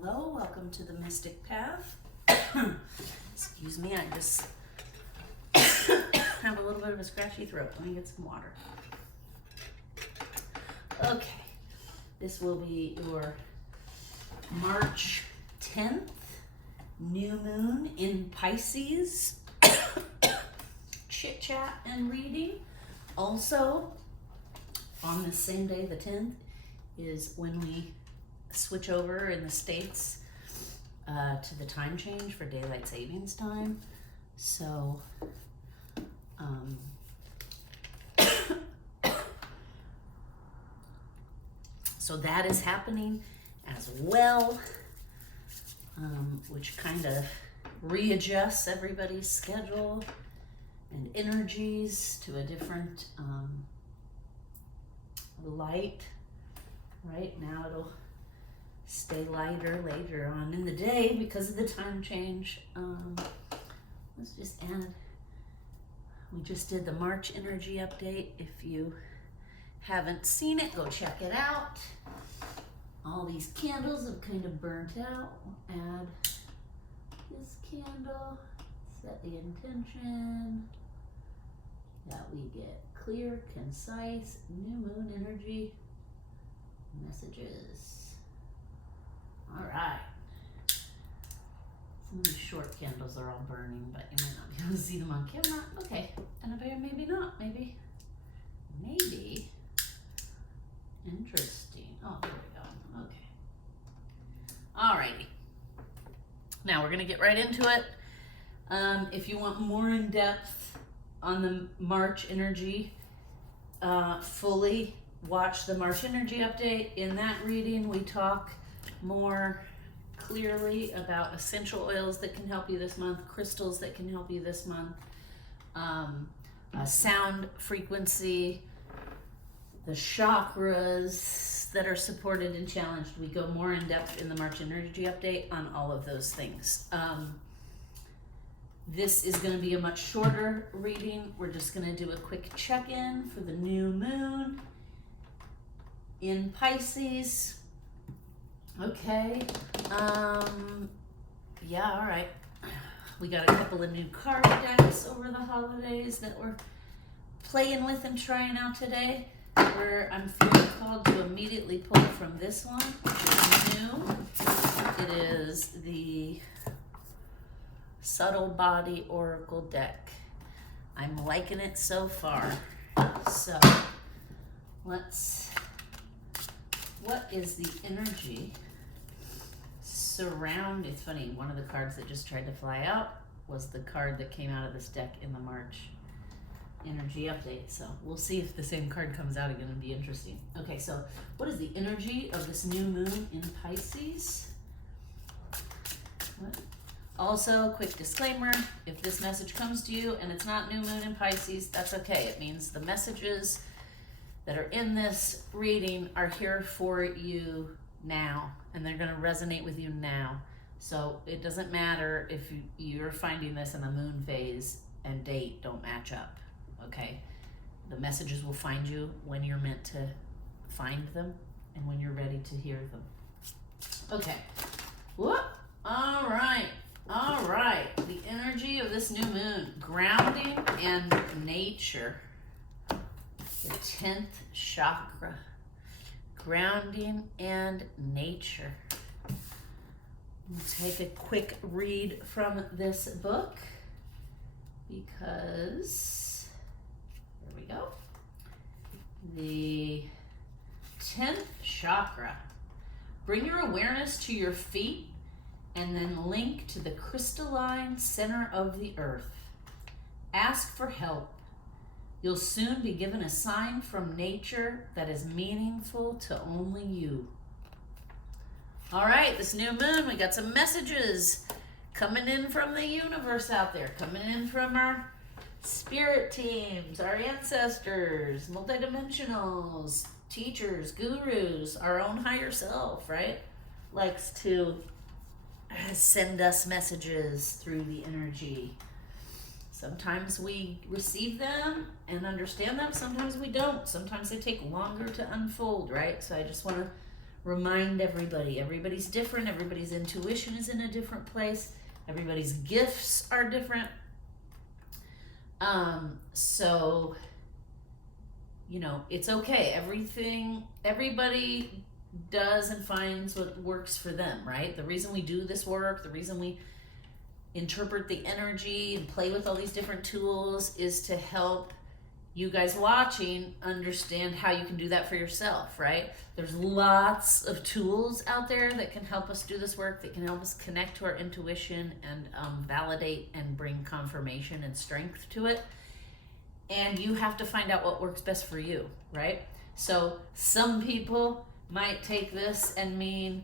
Hello, welcome to the Mystic Path. Excuse me, I just have a little bit of a scratchy throat. Let me get some water. Okay, this will be your March 10th new moon in Pisces chit chat and reading. Also, on the same day, the 10th, is when we switch over in the States to the time change for daylight savings time. So so that is happening as well, which kind of readjusts everybody's schedule and energies to a different light. Right now it'll stay lighter later on in the day because of the time change. Let's just add, we just did the March energy update. If you haven't seen it, go check it out. All these candles have kind of burnt out. We'll add this candle, set the intention that we get clear, concise, new moon energy messages. All right. Some of these short candles are all burning, but you might not be able to see them on camera. Okay, and maybe not. Maybe. Interesting. Oh, there we go. Okay. Alrighty. Now we're gonna get right into it. If you want more in depth on the March energy, fully watch the March energy update. In that reading, we talk more clearly about essential oils that can help you this month, crystals that can help you this month, sound frequency, the chakras that are supported and challenged. We go more in depth in the March energy update on all of those things. This is going to be a much shorter reading. We're just going to do a quick check-in for the new moon in Pisces. Okay, yeah, all right. We got a couple of new card decks over the holidays that we're playing with and trying out today, where I'm feeling called to immediately pull from this one, which is new. It is the Subtle Body Oracle deck. I'm liking it so far. So, what is the energy surround? It's funny, one of the cards that just tried to fly out was the card that came out of this deck in the March energy update. So we'll see if the same card comes out again. It'll be interesting. Okay, so what is the energy of this new moon in Pisces? What? Also, quick disclaimer, if this message comes to you and it's not new moon in Pisces, that's okay. It means the messages that are in this reading are here for you now, and they're going to resonate with you now. So it doesn't matter if you're finding this in the moon phase and date don't match up, okay? The messages will find you when you're meant to find them and when you're ready to hear them. Okay. Whoop. All right. The energy of this new moon, grounding and nature. The 10th chakra, grounding and nature. We'll take a quick read from this book because, there we go. The 10th chakra. Bring your awareness to your feet and then link to the crystalline center of the earth. Ask for help. You'll soon be given a sign from nature that is meaningful to only you. All right, this new moon, we got some messages coming in from the universe out there, coming in from our spirit teams, our ancestors, multidimensionals, teachers, gurus, our own higher self, right? Likes to send us messages through the energy. Sometimes we receive them and understand them. Sometimes we don't. Sometimes they take longer to unfold, right? So I just want to remind everybody, everybody's different, everybody's intuition is in a different place, everybody's gifts are different. So, you know, it's okay. Everybody does and finds what works for them, right? The reason we do this work, the reason we interpret the energy and play with all these different tools is to help you guys watching understand how you can do that for yourself, right? There's lots of tools out there that can help us do this work, that can help us connect to our intuition and validate and bring confirmation and strength to it. And you have to find out what works best for you, right? So some people might take this and mean,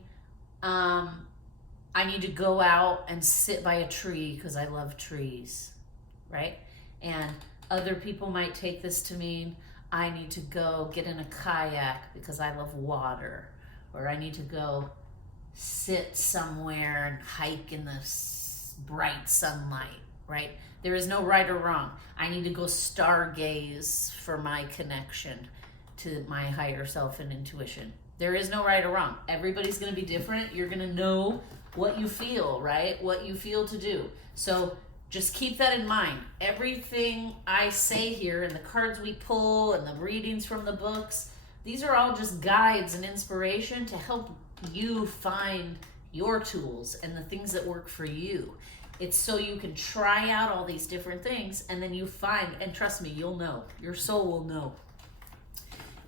I need to go out and sit by a tree because I love trees, right? And other people might take this to mean, I need to go get in a kayak because I love water, or I need to go sit somewhere and hike in the bright sunlight, right? There is no right or wrong. I need to go stargaze for my connection to my higher self and intuition. There is no right or wrong. Everybody's going to be different. You're going to know what you feel, right? What you feel to do. So just keep that in mind. Everything I say here and the cards we pull and the readings from the books, these are all just guides and inspiration to help you find your tools and the things that work for you. It's so you can try out all these different things and then you find, and trust me, you'll know. Your soul will know.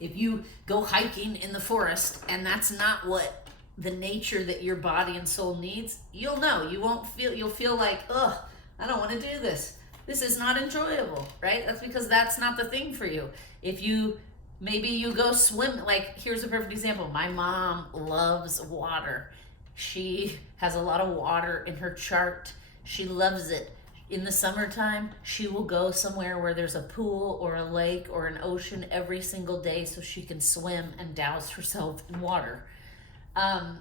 If you go hiking in the forest and that's not what the nature that your body and soul needs, you'll know. You'll feel like, ugh, I don't want to do this. This is not enjoyable, right? That's because that's not the thing for you. If maybe you go swim, like here's a perfect example. My mom loves water. She has a lot of water in her chart. She loves it. In the summertime, she will go somewhere where there's a pool or a lake or an ocean every single day so she can swim and douse herself in water. And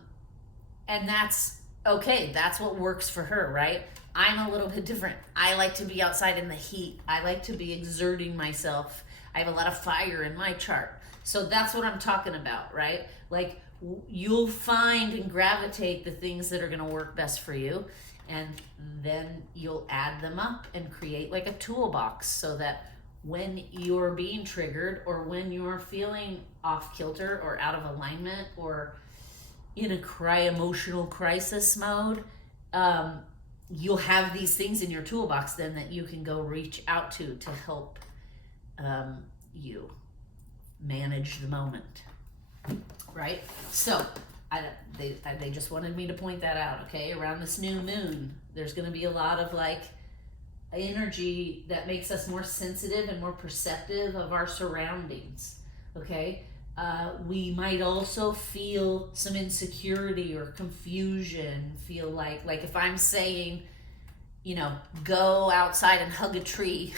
that's okay. That's what works for her, right? I'm a little bit different. I like to be outside in the heat. I like to be exerting myself. I have a lot of fire in my chart. So that's what I'm talking about, right? Like you'll find and gravitate the things that are going to work best for you. And then you'll add them up and create like a toolbox so that when you're being triggered or when you're feeling off kilter or out of alignment or in a emotional crisis mode, you'll have these things in your toolbox then that you can go reach out to help you manage the moment, right? So they just wanted me to point that out, okay? Around this new moon, there's going to be a lot of like energy that makes us more sensitive and more perceptive of our surroundings, okay? We might also feel some insecurity or confusion, feel like if I'm saying, you know, go outside and hug a tree,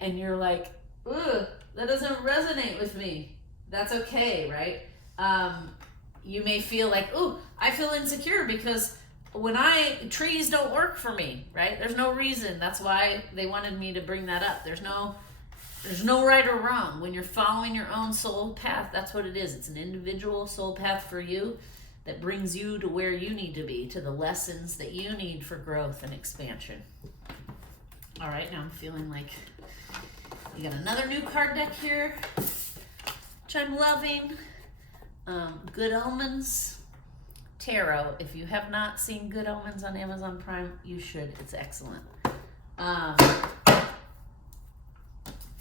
and you're like, ugh, that doesn't resonate with me. That's okay, right? You may feel like, ooh, I feel insecure because trees don't work for me, right? There's no reason. That's why they wanted me to bring that up. There's no right or wrong. When you're following your own soul path, that's what it is. It's an individual soul path for you that brings you to where you need to be, to the lessons that you need for growth and expansion. All right, now I'm feeling like we got another new card deck here, which I'm loving. Good Omens Tarot. If you have not seen Good Omens on Amazon Prime, you should. It's excellent.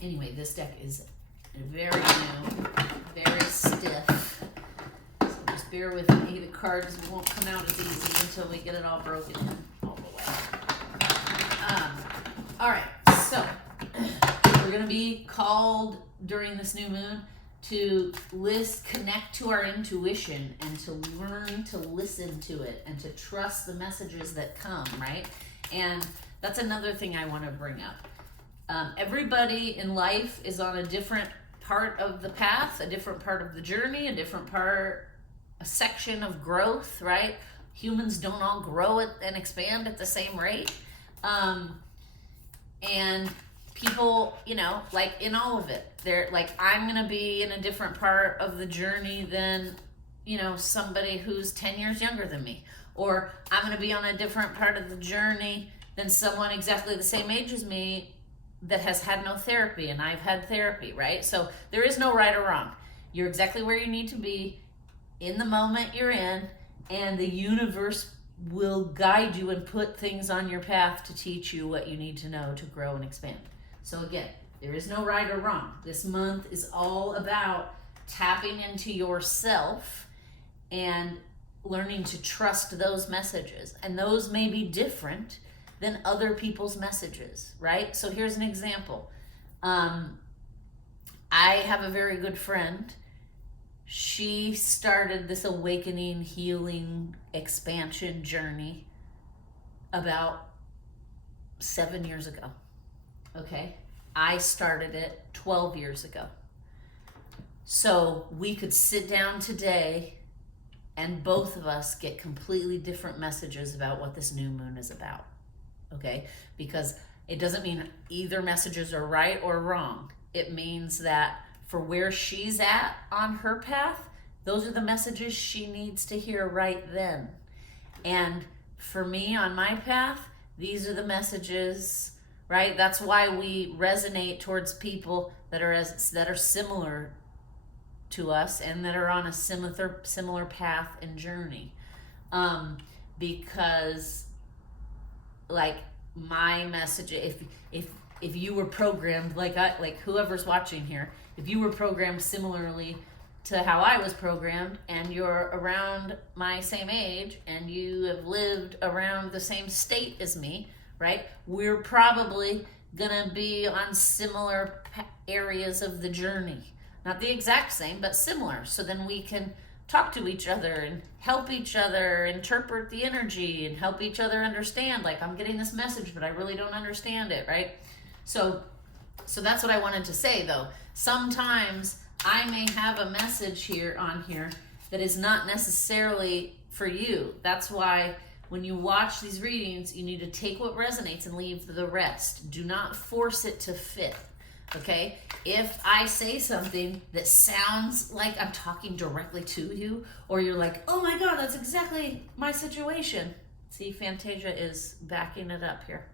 Anyway, this deck is very new, very stiff. So just bear with me. The cards won't come out as easy until we get it all broken in all the way. All right, so we're going to be called during this new moon to connect to our intuition and to learn to listen to it and to trust the messages that come, right? And that's another thing I want to bring up. Everybody in life is on a different part of the path, a different part of the journey, a section of growth, right? Humans don't all grow and expand at the same rate. And people, you know, like in all of it, they're like, I'm going to be in a different part of the journey than, somebody who's 10 years younger than me, or I'm going to be on a different part of the journey than someone exactly the same age as me that has had no therapy, and I've had therapy, right? So there is no right or wrong. You're exactly where you need to be in the moment you're in, and the universe will guide you and put things on your path to teach you what you need to know to grow and expand. So again, there is no right or wrong. This month is all about tapping into yourself and learning to trust those messages. And those may be different than other people's messages, right? So here's an example. I have a very good friend. She started this awakening, healing, expansion journey about 7 years ago. Okay? I started it 12 years ago. So we could sit down today and both of us get completely different messages about what this new moon is about. Okay? Because it doesn't mean either messages are right or wrong. It means that for where she's at on her path, those are the messages she needs to hear right then. And for me on my path, these are the messages, right? That's why we resonate towards people that are similar to us and that are on a similar path and journey. Because like my message, if you were programmed like whoever's watching here, if you were programmed similarly to how I was programmed, and you're around my same age and you have lived around the same state as me, right? We're probably gonna be on similar areas of the journey. Not the exact same, but similar. So then we can talk to each other and help each other interpret the energy and help each other understand, like, I'm getting this message, but I really don't understand it, right? So that's what I wanted to say, though. Sometimes I may have a message here that is not necessarily for you. That's why when you watch these readings, you need to take what resonates and leave the rest. Do not force it to fit, okay? If I say something that sounds like I'm talking directly to you, or you're like, oh my God, that's exactly my situation. See, Fantasia is backing it up here.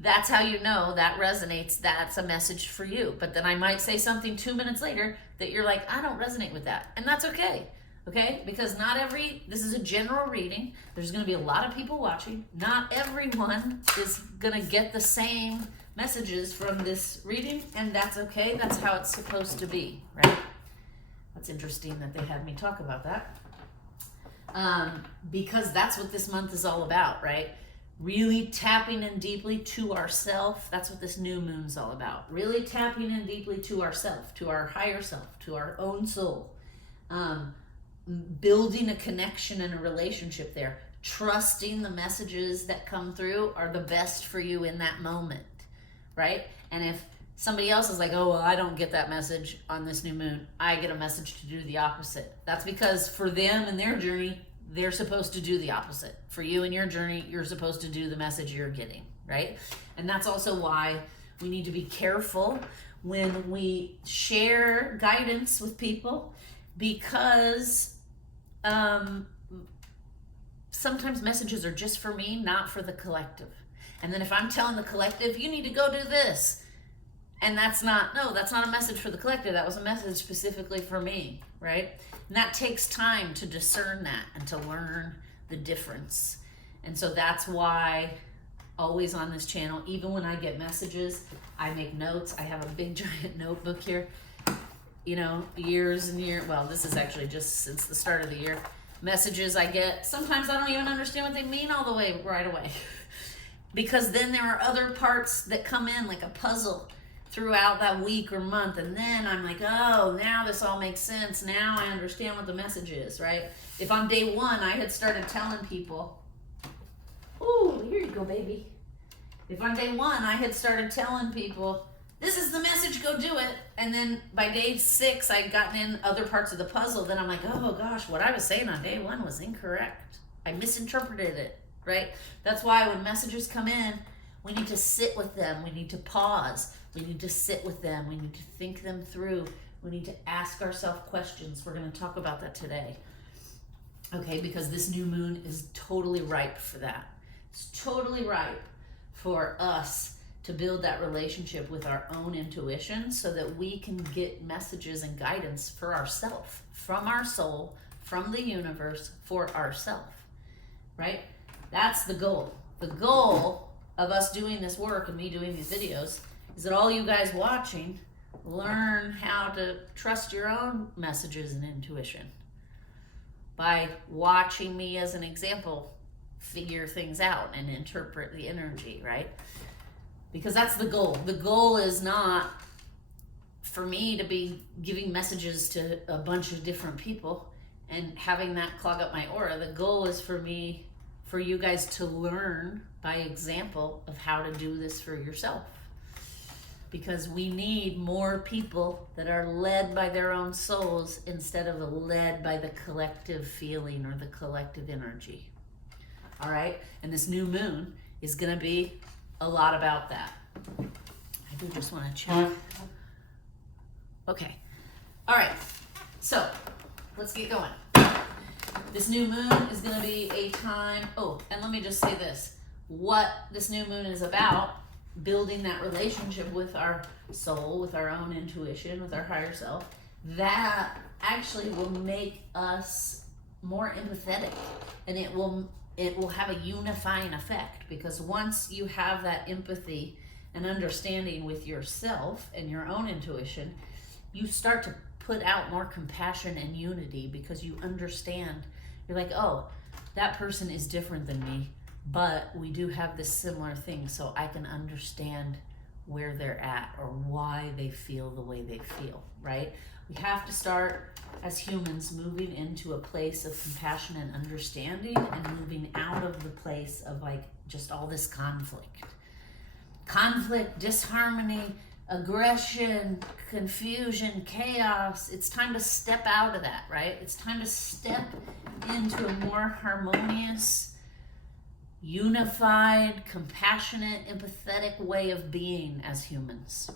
That's how you know that resonates. That's a message for you. But then I might say something 2 minutes later that you're like, I don't resonate with that. And that's okay. Okay? Because this is a general reading. There's going to be a lot of people watching. Not everyone is going to get the same messages from this reading. And that's okay. That's how it's supposed to be, right? That's interesting that they had me talk about that. Because that's what this month is all about, right? Really tapping in deeply to ourself. That's what this new moon's all about. Really tapping in deeply to ourself, to our higher self, to our own soul. Building a connection and a relationship there. Trusting the messages that come through are the best for you in that moment, right? And if somebody else is like, oh, well, I don't get that message on this new moon, I get a message to do the opposite. That's because for them and their journey, they're supposed to do the opposite. For you and your journey, you're supposed to do the message you're getting, right? And that's also why we need to be careful when we share guidance with people, because sometimes messages are just for me, not for the collective. And then if I'm telling the collective, you need to go do this, and that's not a message for the collective. That was a message specifically for me, right? And that takes time to discern that and to learn the difference. And so that's why always on this channel, even when I get messages, I make notes. I have a big giant notebook here, years and years. Well, this is actually just since the start of the year. Messages I get, sometimes I don't even understand what they mean all the way right away. Because then there are other parts that come in like a puzzle throughout that week or month, and then I'm like, oh, now this all makes sense. Now I understand what the message is, right? If on day one I had started telling people, ooh, here you go, baby. If on day one I had started telling people, this is the message, go do it, and then by day 6 I'd gotten in other parts of the puzzle, then I'm like, oh gosh, what I was saying on day 1 was incorrect. I misinterpreted it, right? That's why when messages come in, we need to sit with them. We need to pause. We need to sit with them. We need to think them through. We need to ask ourselves questions. We're going to talk about that today. Okay, because this new moon is totally ripe for that. It's totally ripe for us to build that relationship with our own intuition so that we can get messages and guidance for ourselves, from our soul, from the universe, for ourselves, right? That's the goal. The goal of us doing this work and me doing these videos is that all you guys watching learn how to trust your own messages and intuition by watching me as an example figure things out and interpret the energy, right? Because that's the goal. The goal is not for me to be giving messages to a bunch of different people and having that clog up my aura. The goal is for you guys to learn by example of how to do this for yourself. Because we need more people that are led by their own souls instead of led by the collective feeling or the collective energy. All right? And this new moon is going to be a lot about that. I do just want to check. Okay. All right. So let's get going. This new moon is going to be a time. Oh, and let me just say this. What this new moon is about, building that relationship with our soul, with our own intuition, with our higher self, that actually will make us more empathetic, and it will have a unifying effect, because once you have that empathy and understanding with yourself and your own intuition, you start to put out more compassion and unity, because you understand. You're like, oh, that person is different than me, but we do have this similar thing, so I can understand where they're at or why they feel the way they feel, right? We have to start as humans moving into a place of compassion and understanding, and moving out of the place of like just all this conflict, disharmony, aggression, confusion, chaos. It's time to step out of that, right? It's time to step into a more harmonious, unified, compassionate, empathetic way of being as humans.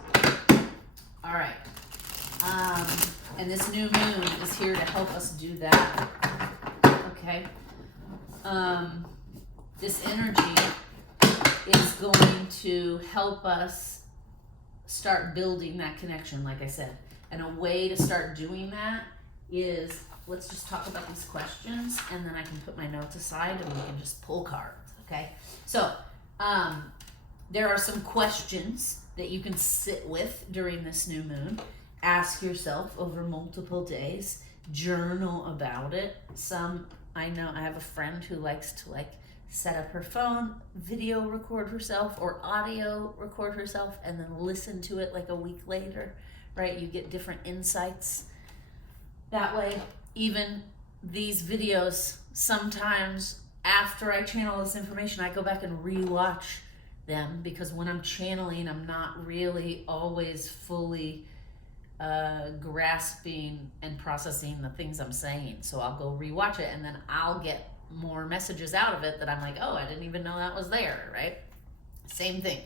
All right. And this new moon is here to help us do that. Okay. This energy is going to help us start building that connection, like I said. And a way to start doing that is, let's just talk about these questions, and then I can put my notes aside and we can just pull cards, okay? So, there are some questions that you can sit with during this new moon. Ask yourself over multiple days. Journal about it. I know I have a friend who likes to set up her phone, video record herself, or audio record herself, and then listen to it like a week later, right? You get different insights that way. Even these videos, sometimes after I channel this information, I go back and rewatch them, because when I'm channeling, I'm not really always fully grasping and processing the things I'm saying. So I'll go rewatch it, and then I'll get more messages out of it that I'm like, oh, I didn't even know that was there, right? Same thing.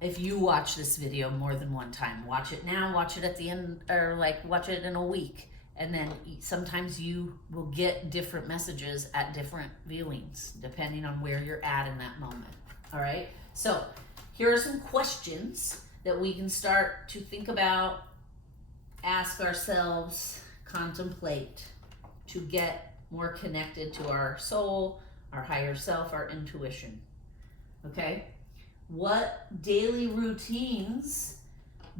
If you watch this video more than one time, watch it now, watch it at the end, or watch it in a week. And then sometimes you will get different messages at different viewings, depending on where you're at in that moment. All right. So here are some questions that we can start to think about, ask ourselves, contemplate, to get more connected to our soul, our higher self, our intuition. Okay? What daily routines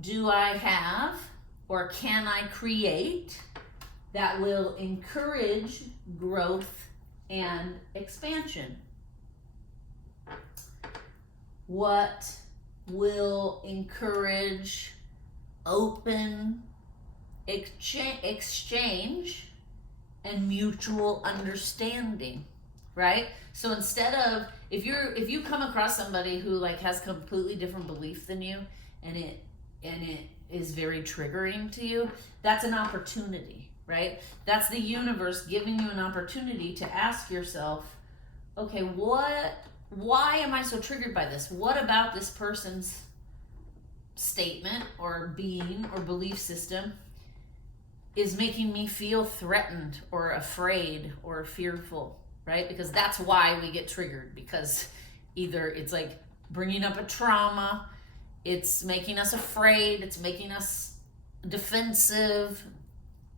do I have or can I create that will encourage growth and expansion? What will encourage open exchange and mutual understanding, right? So instead of, if you come across somebody who has completely different belief than you, and it is very triggering to you, that's an opportunity, right? That's the universe giving you an opportunity to ask yourself, okay, why am I so triggered by this? What about this person's statement or being or belief system is making me feel threatened or afraid or fearful, right? Because that's why we get triggered, because either it's like bringing up a trauma, it's making us afraid, it's making us defensive,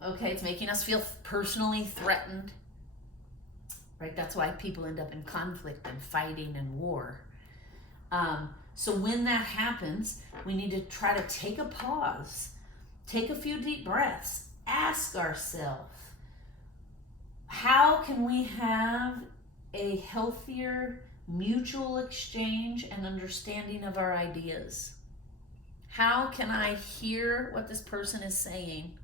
okay? It's making us feel personally threatened, right? That's why people end up in conflict and fighting and war. So when that happens, we need to try to take a pause, take a few deep breaths, ask ourselves, how can we have a healthier mutual exchange and understanding of our ideas? How can I hear what this person is saying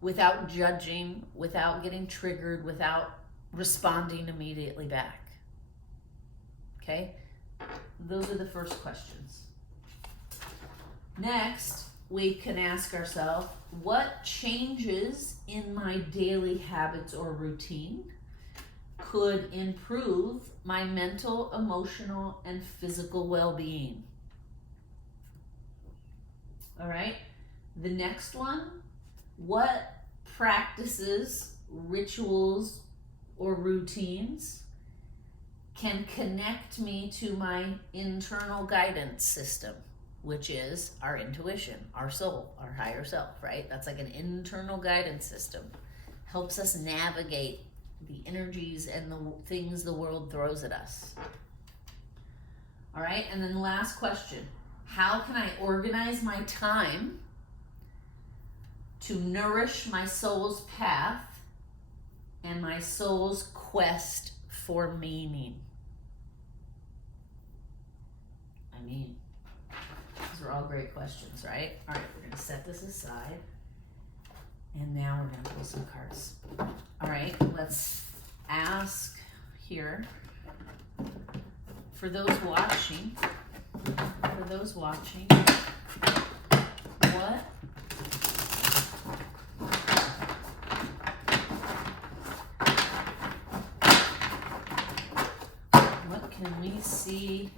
without judging, without getting triggered, without responding immediately back? Okay, those are the first questions. Next, we can ask ourselves, what changes in my daily habits or routine could improve my mental, emotional, and physical well-being? All right, the next one, what practices, rituals, or routines can connect me to my internal guidance system, which is our intuition, our soul, our higher self, right? That's like an internal guidance system. Helps us navigate the energies and the things the world throws at us. All right, and then the last question, how can I organize my time to nourish my soul's path and my soul's quest for meaning? I mean, those are all great questions, right? All right, we're gonna set this aside. And now we're gonna pull some cards. All right, let's ask here, for those watching, what can we see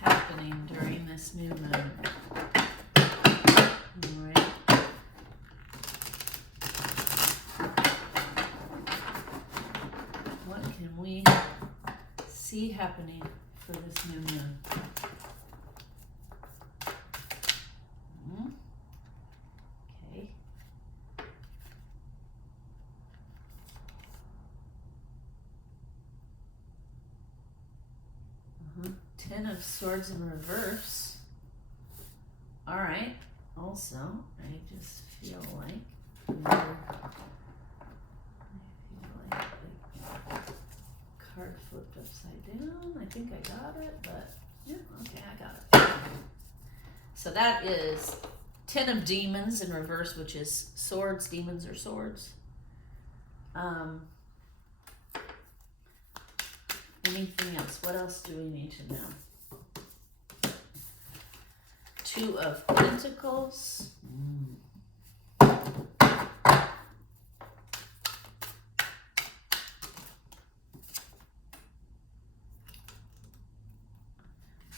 happening during this new moon? All right. What can we see happening for this new moon? Okay. 10 of Swords in reverse. All right. Also, I just feel like card flipped upside down. I think I got it, but yeah, okay, I got it. So that is 10 of Demons in reverse, which is swords, demons, or swords. Anything else? What else do we need to know? 2 of Pentacles.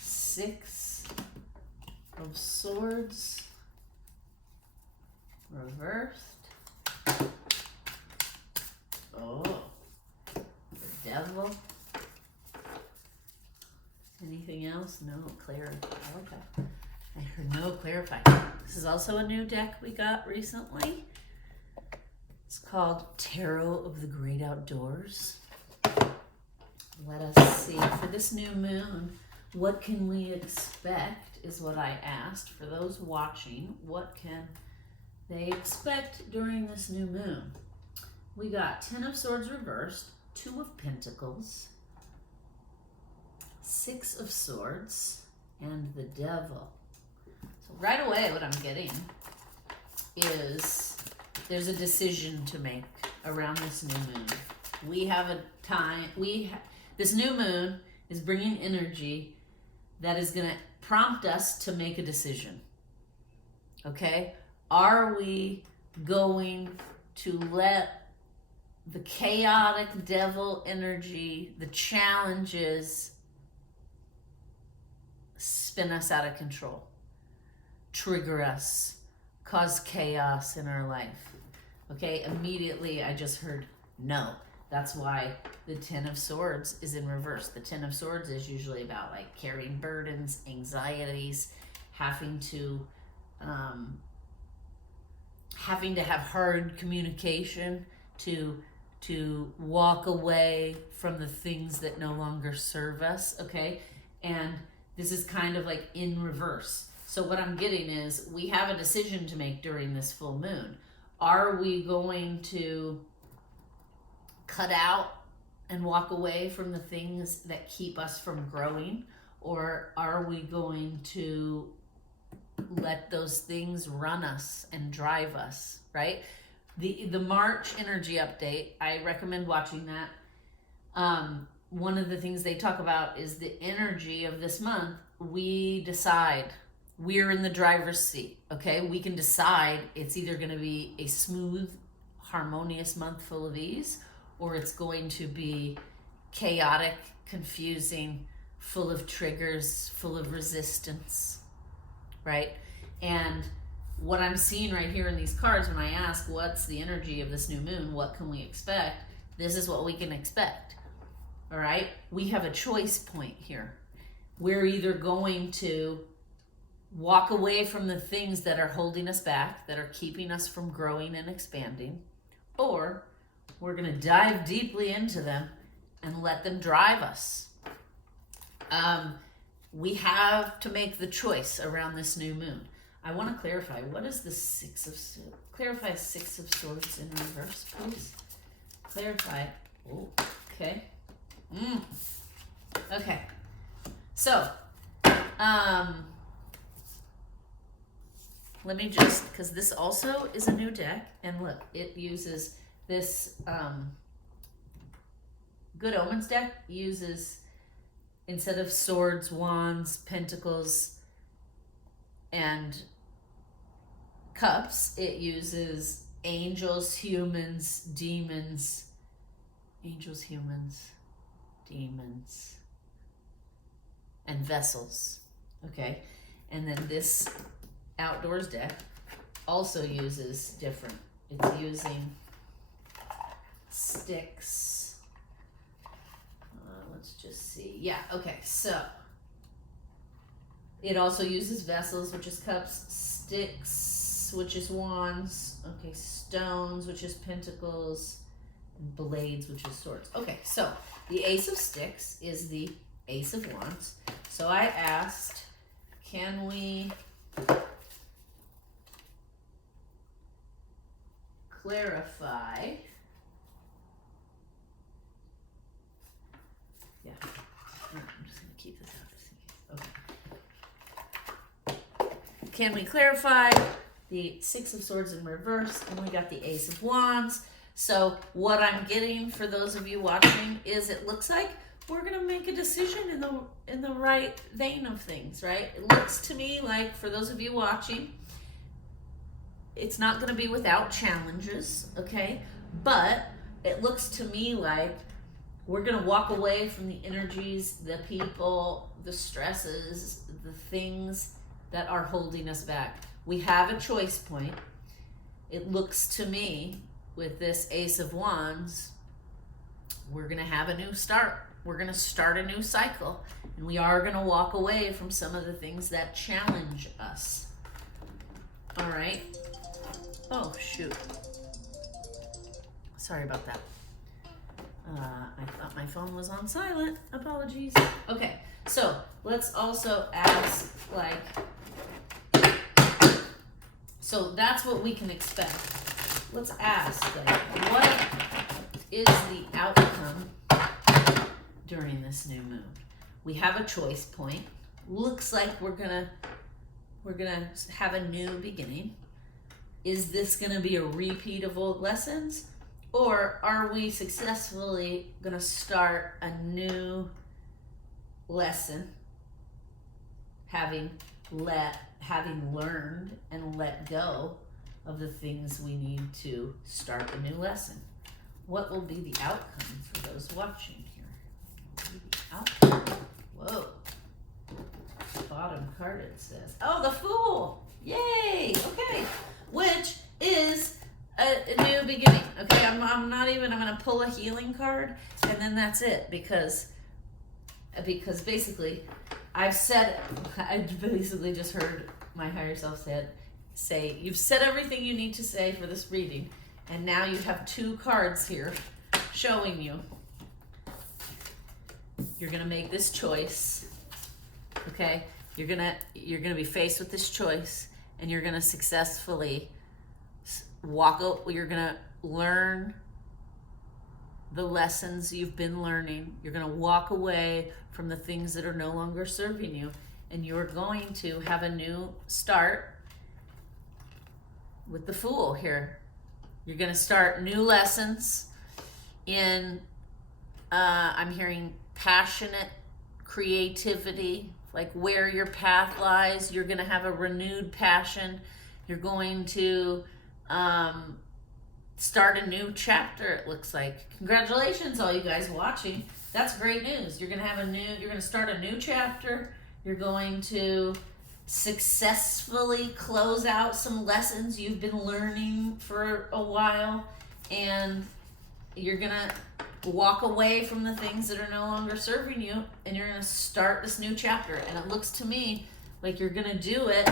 Six of Swords reversed. Oh, the Devil. Anything else? No, clarify. Okay. I heard no clarify. This is also a new deck we got recently. It's called Tarot of the Great Outdoors. Let us see. For this new moon, what can we expect is what I asked. For those watching, what can they expect during this new moon? We got 10 of Swords reversed, 2 of Pentacles, 6 of Swords, and the Devil. So right away what I'm getting is there's a decision to make around this new moon. We have a time, this new moon is bringing energy that is going to prompt us to make a decision. Okay? Are we going to let the chaotic devil energy, the challenges, spin us out of control? trigger us, cause chaos in our life. Okay, immediately I just heard no. That's why the Ten of Swords is in reverse. The Ten of Swords is usually about like carrying burdens, anxieties, having to have hard communication, to walk away from the things that no longer serve us, okay? And this is kind of like in reverse. So what I'm getting is we have a decision to make during this full moon. Are we going to cut out and walk away from the things that keep us from growing? Or are we going to let those things run us and drive us, right? The March energy update, I recommend watching that. One of the things they talk about is the energy of this month. We decide. We're in the driver's seat, okay? We can decide it's either going to be a smooth, harmonious month full of ease, or it's going to be chaotic, confusing, full of triggers, full of resistance, right? And what I'm seeing right here in these cards, when I ask what's the energy of this new moon, what can we expect? This is what we can expect, all right? We have a choice point here. We're either going to walk away from the things that are holding us back, that are keeping us from growing and expanding, or we're going to dive deeply into them and let them drive us. We have to make the choice around this new moon. I want to clarify, what is the Six of Swords in reverse, please? Clarify. Oh, okay. Okay. So, let me just, because this also is a new deck, and look, it uses this Good Omens deck uses, instead of swords, wands, pentacles, and cups, it uses angels, humans, demons, and vessels, okay? And then this Outdoors deck also uses different, it's using sticks. Let's just see. Yeah, okay, so it also uses vessels, which is cups, sticks, which is wands, okay, stones, which is pentacles, and blades, which is swords. Okay, so the Ace of Sticks is the Ace of Wands. So I asked, can we clarify? Yeah, I'm just going to keep this out just in case. Okay. Can we clarify the Six of Swords in reverse, and we got the Ace of Wands. So what I'm getting for those of you watching is it looks like we're going to make a decision in the right vein of things, right? It looks to me like, for those of you watching, it's not going to be without challenges, okay? But it looks to me like we're going to walk away from the energies, the people, the stresses, the things that are holding us back. We have a choice point. It looks to me, with this Ace of Wands, we're going to have a new start. We're going to start a new cycle. And we are going to walk away from some of the things that challenge us. All right. Oh, shoot. Sorry about that. I thought my phone was on silent. Apologies. Okay, so let's also ask, like, so that's what we can expect. Let's ask, like, what is the outcome during this new moon? We have a choice point. Looks like we're gonna have a new beginning. Is this gonna be a repeat of old lessons? Or are we successfully going to start a new lesson, having learned and let go of the things we need to start a new lesson? What will be the outcome for those watching here? The outcome. Whoa. Bottom card, it says. Oh, the Fool. Yay! Okay. Which is a new beginning. Okay, I'm gonna pull a healing card and then that's it, because basically I basically just heard my higher self say, you've said everything you need to say for this reading, and now you have 2 cards here showing you you're gonna make this choice. Okay, you're gonna be faced with this choice, and you're gonna successfully you're gonna learn the lessons you've been learning. You're gonna walk away from the things that are no longer serving you, and you're going to have a new start with the Fool here. You're gonna start new lessons in, I'm hearing passionate creativity, like where your path lies. You're gonna have a renewed passion. You're going to start a new chapter, it looks like. Congratulations, all you guys watching. That's great news. You're gonna start a new chapter. You're going to successfully close out some lessons you've been learning for a while, and you're gonna walk away from the things that are no longer serving you, and you're gonna start this new chapter. And it looks to me like you're gonna do it.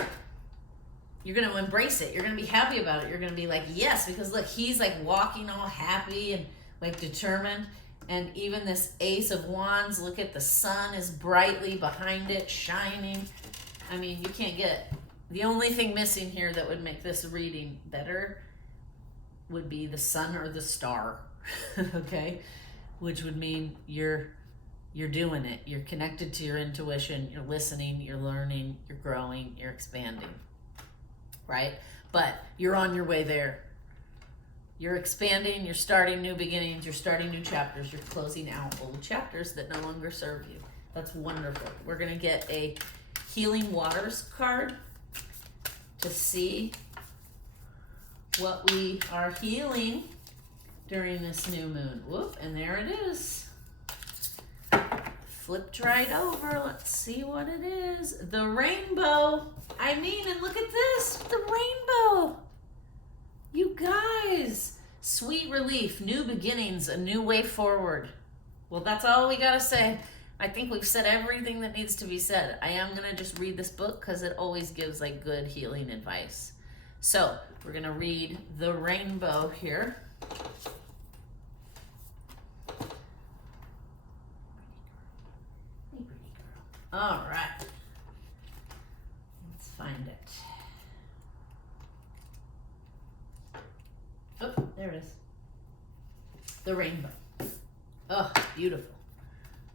You're going to embrace it. You're going to be happy about it. You're going to be like, yes, because look, he's like walking all happy and like determined. And even this Ace of Wands, look at the sun is brightly behind it, shining. I mean, you can't get, the only thing missing here that would make this reading better would be the sun or the star, okay? Which would mean you're doing it. You're connected to your intuition. You're listening, you're learning, you're growing, you're expanding. Right? But you're on your way there. You're expanding, you're starting new beginnings, you're starting new chapters, you're closing out old chapters that no longer serve you. That's wonderful. We're going to get a Healing Waters card to see what we are healing during this new moon. Whoop, and there it is. Flipped right over. Let's see what it is. The rainbow. I mean, and look at this. The rainbow. You guys. Sweet relief. New beginnings. A new way forward. Well, that's all we got to say. I think we've said everything that needs to be said. I am going to just read this book because it always gives like good healing advice. So we're going to read the rainbow here. All right, let's find it. Oh, there it is. The rainbow. Oh, beautiful.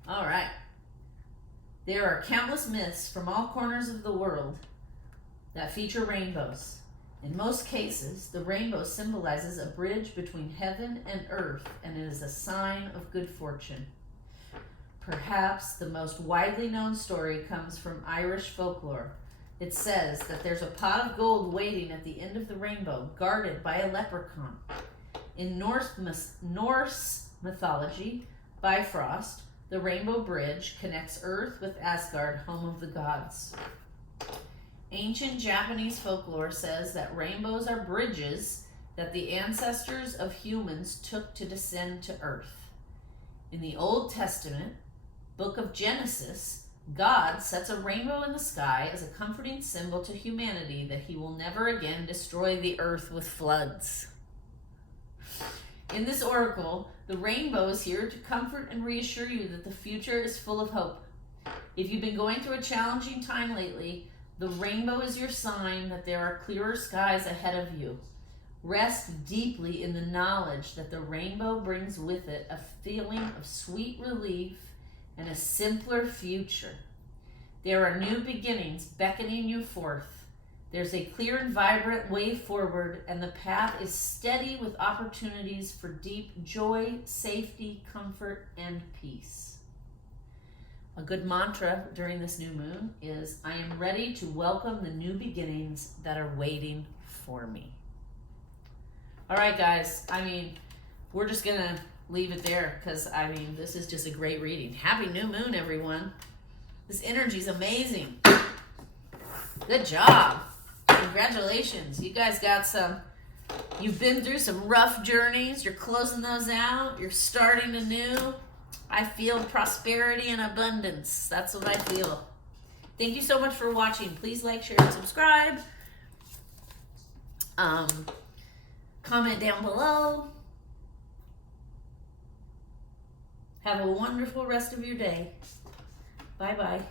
All right. There are countless myths from all corners of the world that feature rainbows. In most cases, the rainbow symbolizes a bridge between heaven and earth, and it is a sign of good fortune. Perhaps the most widely known story comes from Irish folklore. It says that there's a pot of gold waiting at the end of the rainbow, guarded by a leprechaun. In Norse mythology, Bifrost, the rainbow bridge, connects Earth with Asgard, home of the gods. Ancient Japanese folklore says that rainbows are bridges that the ancestors of humans took to descend to Earth. In the Old Testament, Book of Genesis, God sets a rainbow in the sky as a comforting symbol to humanity that he will never again destroy the earth with floods. In this oracle, the rainbow is here to comfort and reassure you that the future is full of hope. If you've been going through a challenging time lately, the rainbow is your sign that there are clearer skies ahead of you. Rest deeply in the knowledge that the rainbow brings with it a feeling of sweet relief and a simpler future. There are new beginnings beckoning you forth. There's a clear and vibrant way forward, and the path is steady with opportunities for deep joy, safety, comfort, and peace. A good mantra during this new moon is, I am ready to welcome the new beginnings that are waiting for me. All right, guys, I mean, we're just going to leave it there because, I mean, this is just a great reading. Happy new moon, everyone. This energy is amazing. Good job. Congratulations. You guys got some, you've been through some rough journeys. You're closing those out. You're starting anew. I feel prosperity and abundance. That's what I feel. Thank you so much for watching. Please like, share, and subscribe. Comment down below. Have a wonderful rest of your day. Bye-bye.